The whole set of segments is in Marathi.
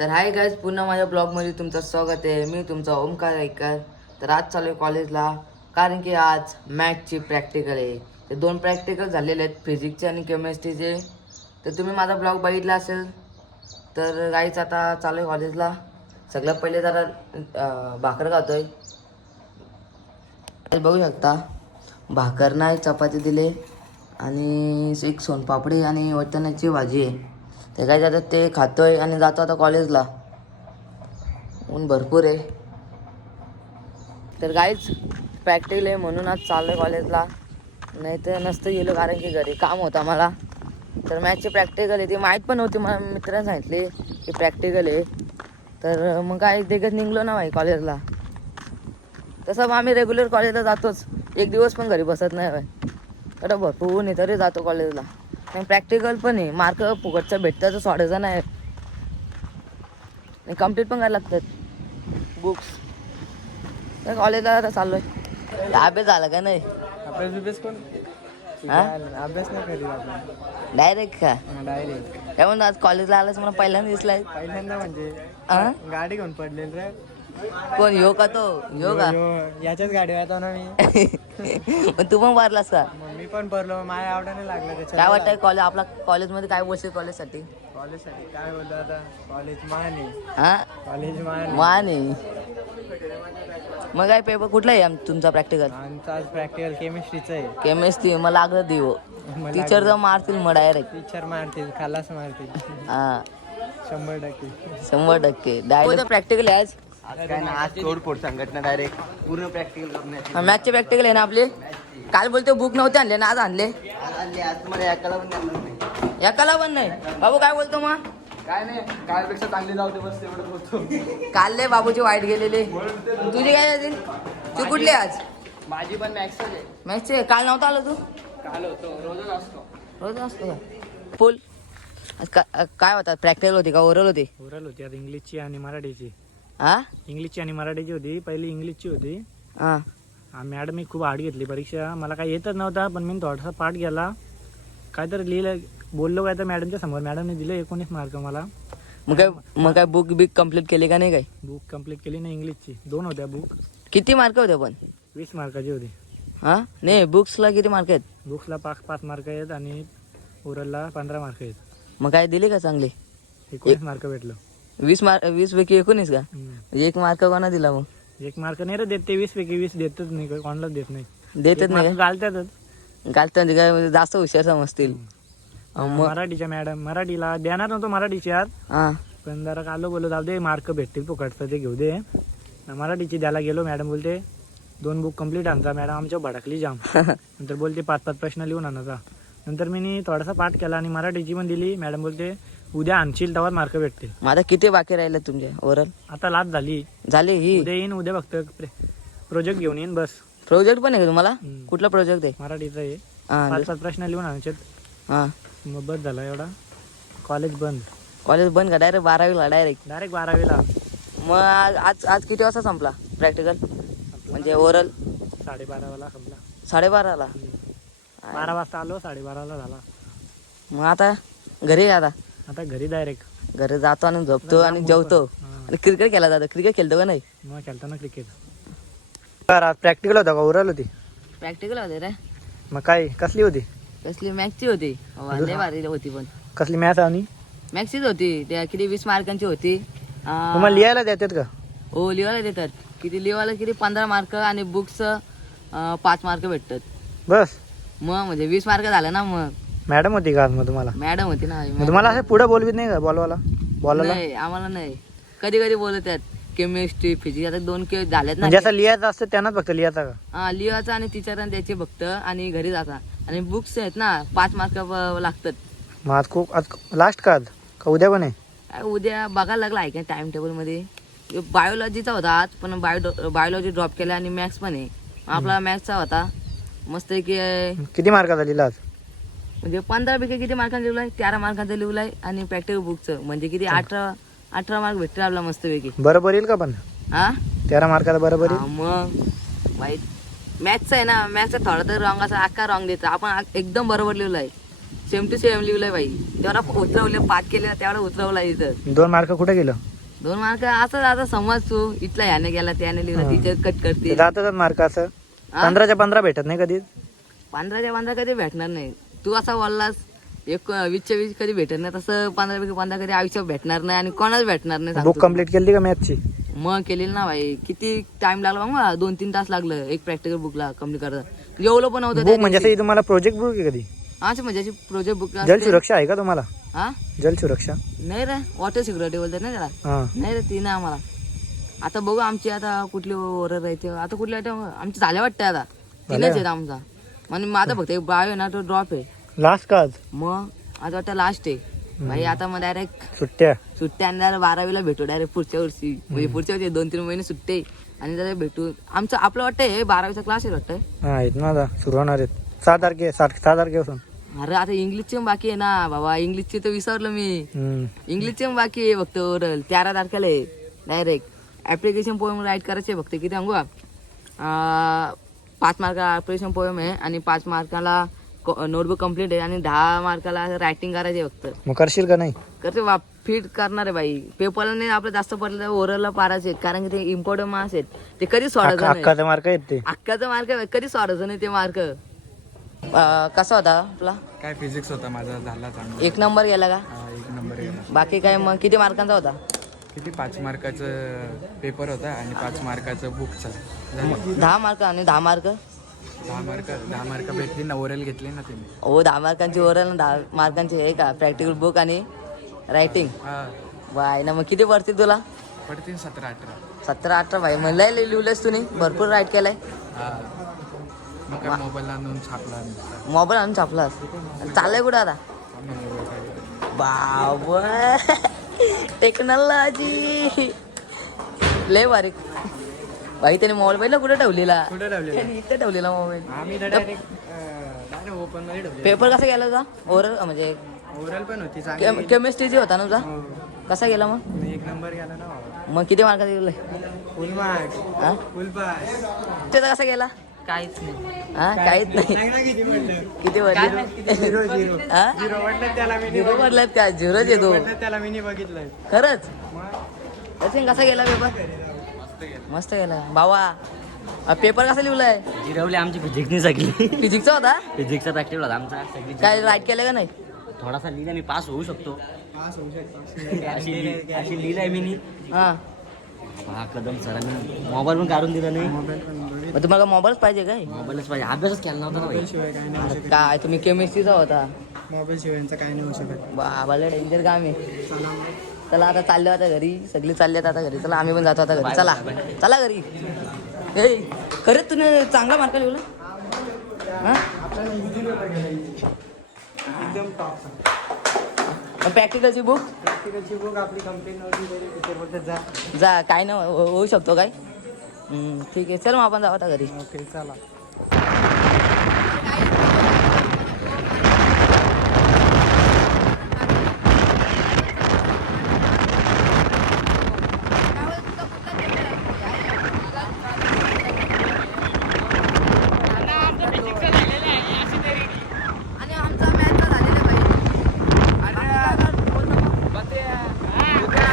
तर हाय गाईज, पुन्हा माझ्या ब्लॉगमध्ये तुमचं स्वागत आहे. मी तुमचा ओमकार ऐकर. तर आज चालू आहे कॉलेजला, कारण की आज मॅथची प्रॅक्टिकल आहे. ते 2 प्रॅक्टिकल झालेले आहेत, फिजिक्सचे आणि केमिस्ट्रीचे. तर तुम्ही माझा ब्लॉग बघितला असेल. तर गाईज आता चालू आहे कॉलेजला. सगळ्यात पहिले जरा भाकर खातोय. बघू शकता, भाकर नाही, चपाती दिले आणि एक सोनपापडी आणि वाटाण्याची भाजी आहे. ते काय जातात ते खातोय आणि जातो आता कॉलेजला. ऊन भरपूर आहे. तर काहीच प्रॅक्टिकल आहे म्हणून आज चाललो आहे कॉलेजला, नाही तर नसतं गेलो, कारण की घरी काम होता मला. तर मॅथची प्रॅक्टिकल आहे, ती माहीत पण होती, मला मित्राने सांगितले की प्रॅक्टिकल आहे. तर मग काय देखत निघलो ना भाई कॉलेजला. तसं मग आम्ही रेग्युलर कॉलेजला जातोच, एक दिवस पण घरी बसत नाही भाई. तर भरपूर ऊन आहे तरी जातो कॉलेजला. आणि प्रॅक्टिकल पण आहे, मार्क फुकटचं भेटतं तर सोडायचं नाही आणि कम्प्लीट पण करायला लागतात बुक्स. तर कॉलेजला आता चाललो आहे. अभ्यास झाला का नाही? अभ्यास कोण अभ्यास नाही करीत आपण डायरेक्ट का? डायरेक्ट काय म्हणतो, आज कॉलेजला आलास मला पहिल्यांदा दिसलाय. पहिल्यांदा म्हणजे हा? गाडी घेऊन पडलेली रे. कोण ह्यो का तो? ह्यो का? याच्याच गाडी येतो ना मी. पण तू पण मारलास का? मग मी पण पडलो, माझ्या आवडाने लागलं त्याच्या. काय वाटतंय कॉलेज, आपला कॉलेजमध्ये काय बोलशील कॉलेजसाठी? कॉलेजसाठी काय बोलतो आता, कॉलेज मान आहे. हा, कॉलेज मान मान आहे. मग काय पेपर कुठला आहे तुमचा प्रॅक्टिकल? आमचा आज प्रॅक्टिकल केमिस्ट्रीचं आहे. केमिस्ट्री मग लागलं देव. टीचर तर मारतील मग डायरेक्ट. टीचर मारतील, खालास मारतील. हा, 100%. 100% डायरेक्ट प्रॅक्टिकल आहे आज. काय ना, आज तोडफोड संघटना डायरेक्ट पूर्ण प्रॅक्टिकल करण्याची. मॅथचे प्रॅक्टिकल आहे ना आपले. काल बोलते बुक नव्हते आणले ना, आज आणले. आज आणली, आज तुम्हाला एकाला पण देणार नाही. एकाला पण नाही. बाबू काय बोलतो मग? काय नाही, कालपेक्षा चांगली जाऊ दे, बस एवढं बोलतो. काल लय बाबूची वाईट गेलेले. तुझी काय झाली? तू कुठली आज? माझी पण मॅक्सच आहे. मॅथचे काल नव्हता आलो तू? काल होतो, रोजच असतो. रोज असतो का फुल? आज काय होतात, प्रॅक्टिकल होती का ओरल होती? ओरल होती आज, इंग्लिशची आणि मराठीची. हा इंग्लिशची आणि मराठीची होती. पहिली इंग्लिशची होती. हा. मॅडम मी खूप हार्ड घेतली परीक्षा. मला काही येतच नव्हता, पण मी थोडासा पाठ गेला, काहीतरी लिहिलं, बोललो काय तर मॅडमच्या समोर. मॅडमने दिले 19 मार्क मला. मग काय बुक बिक कम्प्लीट केली का नाही? काय बुक कंप्लीट केली ना, इंग्लिशची 2 होत्या बुक. किती मार्क होते पण? 20 मार्काची होती. हा नाही, बुक्सला किती मार्क आहेत? बुक्सला 5 मार्क आहेत आणि ओरलला 15 मार्क आहेत. मग काय दिले का चांगले? 19 मार्क भेटलं. 20 पैकी 19 का? म्हणजे 1 मार्क कोणा दिला मग? 1 मार्क नाही रे देत ते, 20 पैकी 20 देतच नाही, कोणालाच देत नाही. देतच नाही का? घालतातच. घालतात काय, जास्त हुशार समजतील. मग मराठीच्या मॅडम, मराठीला देणार नव्हतो मराठीची आज, हा पण जरा कालो बोललो जाऊ दे, मार्क भेटतील फुकटचं, ते घेऊ दे. मराठीची द्यायला गेलो, मॅडम बोलते 2 बुक कंप्लीट आणता. मॅडम आमच्या भडकली जाम. नंतर बोलते 5-5 प्रश्न लिहून आणायचा. नंतर मी थोडासा पाठ केला आणि मराठीची पण दिली. मॅडम बोलते उद्या आणशील तेव्हा मार्क भेटतील. माझा किती बाकी राहिले तुमचे ओरल? आता लास्ट झाली, झाले ही. उद्या येईन, उद्या फक्त प्रोजेक्ट घेऊन येईन बस. प्रोजेक्ट पण आहे का तुम्हाला? कुठला प्रोजेक्ट आहे? मराठीचं आहे. हा 5-5 प्रश्न लिहून आणायचे. हा. मग बस झाला एवढा. कॉलेज बंद. कॉलेज बंद का? डायरेक्ट 12वीला डायरेक्ट? डायरेक्ट 12वीला. मग आज किती वाजता संपला प्रॅक्टिकल, म्हणजे ओरल? 12:30 संपला. 12:30ला? 12 वाजता आलो, 12:30 झाला. मग आता घरी आहे? आता घरी डायरेक्ट घरी जातो आणि झोपतो आणि जेवतो आणि क्रिकेट खेळला जातो. क्रिकेट खेळतो का नाही? मग खेळतो ना क्रिकेट. आज प्रॅक्टिकल होता का ओरल होती? प्रॅक्टिकल होते रे. मग काय कसली होती? कसली मॅथची होती. लय भारी होती. पण कसली मॅथ आणि मॅथचीच होती. त्या किती 20 मार्कांची होती. तुम्हाला लिहायला देतात का? हो, लिवायला देतात. किती लिवायला किती 15 मार्क आणि बुक्स 5 मार्क भेटतात बस. मग म्हणजे 20 मार्क झालं ना. मग मॅडम होती का आज मग तुम्हाला? मॅडम होती ना. मग तुम्हाला असं पुढे बोलवीत नाही का बोलायला? नाही, आम्हाला नाही. कधी कधी बोलतात. केमिस्ट्री, फिजिक्स, आता 2 झाल्यात ना. म्हणजे असं लिहायचं असतं त्यांनाच फक्त लिहायचा का? हा, लिहायचा आणि टीचरांना द्यायचे फक्त आणि घरी जाता. आणि बुक्स आहेत ना, 5 मार्क लागतात. मग आज खूप, आज लास्ट का? आज का उद्या पण आहे? काय उद्या बघायला लागला आहे का टाइम टेबल मध्ये. बायोलॉजीचा होता आज, पण बायोलॉजी ड्रॉप केला आणि मॅथ्स पण आहे. आपला मॅथ्सचा होता मस्त की. किती मार्काचा लिहिला आज? म्हणजे 15 पैकी किती मार्कांचा लिहिलाय? 13 मार्कांचा लिहिलाय. आणि प्रॅक्टिकल बुकचं म्हणजे किती 18 मार्क भेटतील आपला मस्त पैकी. बरोबर येईल का पण? हा, 13 मार्काला बरोबर येईल? मग वाईट मॅथ्सचा आहे ना. मॅथ्सचा थोडा तर रॉंग असा, अख्खा रॉंग देतो. आपण एकदम बरोबर लिहिलाय. सेम टू सेम लिहिलंय बाई. तेवढा उतरवले, पाठ केलेला तेवढा उतरवला इथं. 2 मार्क कुठे गेलं? 2 मार्क असं आता समज तू इथला याने गेला त्याने लिहिलं तिचे कट करते जातात मार्क असं 15च्या 15 भेटत नाही कधी 15च्या 15 कधी भेटणार नाही. तू असा बोललास 20च्या 20 कधी भेटत नाही, तसं 15पैकी 15 कधी आयुष्यात भेटणार नाही आणि कोणाच भेटणार नाही. बुक सांगतो. कम्प्लीट केली का मॅथची? मग केलेली ना भाई, किती टाइम लागला मग मला 2-3 तास लागलं एक प्रॅक्टिकल बुकला कम्प्लीट करता. जेवलो पण होतं बुक म्हणजे असं तुम्हाला प्रोजेक्ट बुक आहे कधी? अच्छा म्हणजे अशी प्रोजेक्ट बुक जल सुरक्षा आहे का तुम्हाला? हा जल सुरक्षा नाही रे, वॉटर सिक्युरिटी बोलतात ना त्याला. हा नाही रे ती नाही आम्हाला. आता बघू आमची आता कुठली ओरर राहायची आता कुठली आयटम आमची झाल्या वाटतं आता. तीनच आहेत आमचा म्हणजे माझा फक्त एक बायो आहे ना तो ड्रॉप आहे. लास्ट का आज? मग आज वाटतं लास्ट आहे भाई. आता मग डायरेक्ट सुट्ट्या आणणार 12वीला भेटू डायरेक्ट पुढच्या वर्षी. म्हणजे पुढच्या वर्षी 2-3 महिने सुट्टे आणि जरा भेटू. आमचं आपलं वाटतंय 12वीचा क्लास आहे वाटतंय. हा आहेत ना आता सुरू होणार आहेत 6 तारखेपासून. अरे आता इंग्लिशचे पण बाकी आहे ना बाबा, इंग्लिशचे तर विसरलो मी. इंग्लिशचे पण बाकी आहे फक्त ओरल 13 तारखेला आहे डायरेक्ट. ऍप्लिकेशन पोएम राईट करायचे फक्त किती सांगू 5 मार्काला ऍप्लिकेशन पोएम आहे आणि 5 मार्काला नोटबुक कम्प्लीट आहे आणि 10 मार्काला रायटिंग करायचे फक्त. मग करशील का नाही? करते फिट करणार आहे बाई. पेपरला नाही आपलं जास्त पडलं ओरलला पारायचे कारण की ते इम्पॉर्टंट मार्क्स आहेत ते कधी सोडायचं नाही. अक्काचा मार्क आहेत ते. अक्काचा मार्क कधी सोडायचं नाही ते मार्क. कसा होता आपला? काय फिजिक्स होता माझा, झाला चांगला. 1 नंबर गेला का? 1 नंबर गेला. बाकी काय मग किती मार्कांचा होता? किती 5 मार्काचं पेपर होता आणि 5 मार्काचं बुकचा. 10 मार्क आणि 10 मार्क 10 मार्क भेटली ना, ओरल घेतली ना तुम्ही. हो 10 मार्कांची ओरल 10 मार्कांची आहे का प्रॅक्टिकल बुक आणि रायटिंग. हा बाय ना मग किती पडतील तुला? पडतील 17-18. 17-18 भाई म्हणलंय लिहिलंस तुम्ही भरपूर राईट केलंय. हा मग काय मोबाईल आणून छापला. मोबाईल आणून छापलास चाललंय कुठं आता? बाबा टेक्नॉलॉजी लय बारीक भाई. त्याने मोबाईल पहिला कुठे ठेवलेला? त्याने इकडे ठेवलेला मोबाईल. ओपन मध्ये ठेवले. पेपर कसा गेला तुझा ओरल म्हणजे ओरल पण होती केमिस्ट्रीची होता ना तुझा? कसा गेला मग? 1 नंबर गेला ना. मग किती मार्काचा गेलाय? फुल मार्क. हा फुल पास. त्याचा कसा गेला? काहीच नाही. हा काहीच नाही. किती पडलं? किती झिरो हा झिरो पडलं त्याला मी झिरो पडलात का? झिरोच येतो त्याला मी बघितलंय. खरंच. सचिन कसा गेला पेपर? मस्त गेला भावा. पेपर कसा लिहिलाय? जिरवली आमची फिजिक्सनी सगळी. फिजिक्सचा होता? फिजिक्सचा प्रॅक्टिकल होता आमचा सगळी. काय राईट केलं का नाही? थोडासा लिहिला मी, पास होऊ शकतो पास होऊ शकतो. अशी लिहिलाय मी. हा हा कदम सरांनी मोबाईल पण काढून दिला नाही. मग तुम्हाला मोबाईलच पाहिजे काय? मोबाईलच पाहिजे, अभ्यासच केला नव्हता ना भाई. शिवाय काय नाही होऊ शकत. काय तुम्ही केमिस्ट्रीचा होता? मोबाईल शिवायचं काय नाही होऊ शकत. बाबाला डेंजर काम आहे. चला आता चाललो आता घरी. सगळी चालली आता घरी. चला आम्ही पण जातो आता घरी. चला चला घरी. ए खरंच तुम्ही चांगला मार्क लिहिला? हा एकदम टॉप. प्रॅक्टिकलची बुक प्रॅक्टिकलची बुक आपली कंप्लीट नव्हती तरी टीचर जा. जा काय ना होऊ शकतो काय. ठीक आहे चल मग आपण जाऊ आता घरी. ओके चला.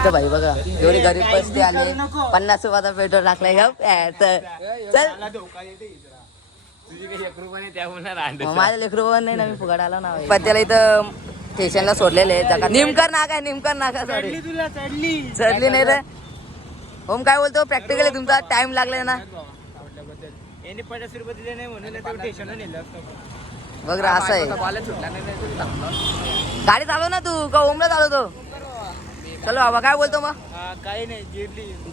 इथं भाई बघा एवढी गरीब परिस्थिती आली. 50 रुपयाचा पेट्रोल टाकलाय का चल. माझ्या लेकरू नाही ना मी फुगाड आला ना. पण त्याला इथं स्टेशनला सोडलेले निमकर नाका सॉरी चढली नाही रे. ओम काय बोलतो? प्रॅक्टिकल आहे तुमचा, टाइम लागलाय ना. 50 रुपये दिले नाही म्हणून स्टेशनला नेलं. बघ रे असं आहे. गाडी चालव ना तू का ओमला चालवतो? चलो बाबा काय बोलतो मग? काही नाही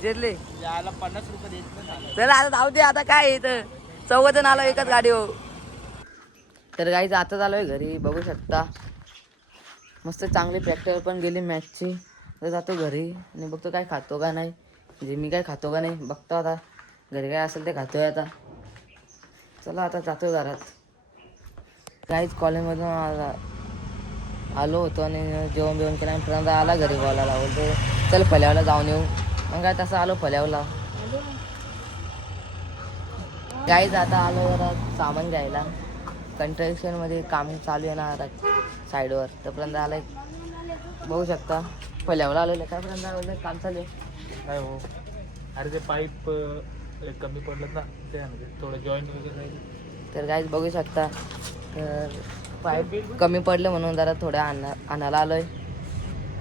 जिरली याला 50 रुपये देत. चला आता जाऊ दे. आता काय इथं 14 जण आलो एकाच गाडी हो. तर गाईच आता आलोय घरी बघू शकता. मस्त चांगली प्रॅक्टिस पण गेली मॅचची. तर जातो घरी आणि बघतो काय खातो का नाही. म्हणजे मी काय खातो का नाही बघतो आता. घरी काय असेल ते खातोय आता. चला आता जातो घरात. काहीच कॉलेजमधून आलो होतो आणि जेवण केलं आणि पर्यंत आला घरी बोलायला. बोलतो चल फल्यावला जाऊन येऊ. मग काय तसं आलो फल्यावला. काहीच आता आलो जरा सामान घ्यायला. कंस्ट्रक्शनमध्ये काम चालू आहे ना आता साईडवर. तोपर्यंत आलं बघू शकता फल्यावला आलेलं काय पर्यंत काम चालू आहे. काय हो अरे ते पाईप कमी पडलं ना ते म्हणजे थोडं जॉईंट वगैरे राहील. तर काहीच बघू शकता तर पाईप कमी पडले म्हणून जरा थोड्या आणायला आलोय.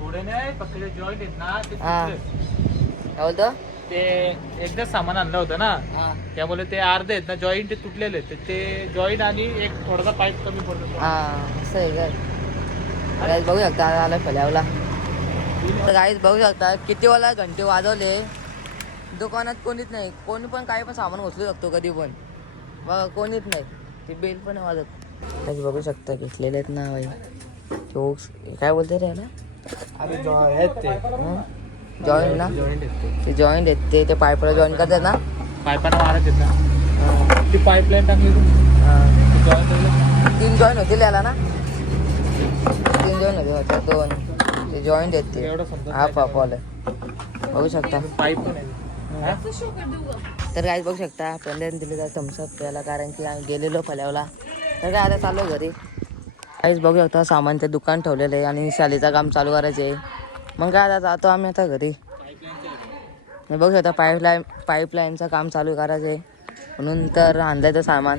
थोडे नाही फक्त जे जॉईंट आहेत ना ते हा. तुटले. काय बोलतो ते एकदाच सामान आणलं होतं ना हा त्यामुळे ते अर्धे आहेत ना जॉईंट ते तुटलेले आहेत. ते जॉईंट आणि एक थोडासा पाईप कमी पडतो. हा असं आहे का. गाईज बघू शकता आला फल्यावला. तर गाईज बघू शकता किती वाला घंटे वाजवले. दुकानात कोणीच नाही. कोणी पण काही पण सामान उचलू शकतो कधी पण. बघा कोणीच नाही. ते बेल पण नाही वाजत. गाईज बघू शकता घेतलेले आहेत ना बाई. काय बोलते रे याला अरे आहेत ते जॉईंट ना जॉईंट आहेत ते जॉईंट आहेत ते पाईपला जॉईन करतात ना. पाईपानं मारत आहेत ना हा. ती पाईपलाईन टाकली जॉईंट 3 जॉईंट होतील याला ना. 3 जॉईंट होते होत्या 2 ते जॉईंट आहेत ते एवढं समजा हाफ हाफ वाले बघू शकता. पाईप पण आहे. तर काय बघू शकता पहिल्यांदा दिले तर थम्सअप प्यायला कारण की आम्ही गेलेलो फल्यावला. तर काय आता चालू घरी. काहीच बघू शकता सामान ते दुकान ठेवलेलं आहे आणि शालीचं काम चालू करायचं आहे. मग काय आता जातो आम्ही आता घरी. बघू शकता पाईपलाईनचं काम चालू करायचं आहे म्हणून तर आणलं तर सामान.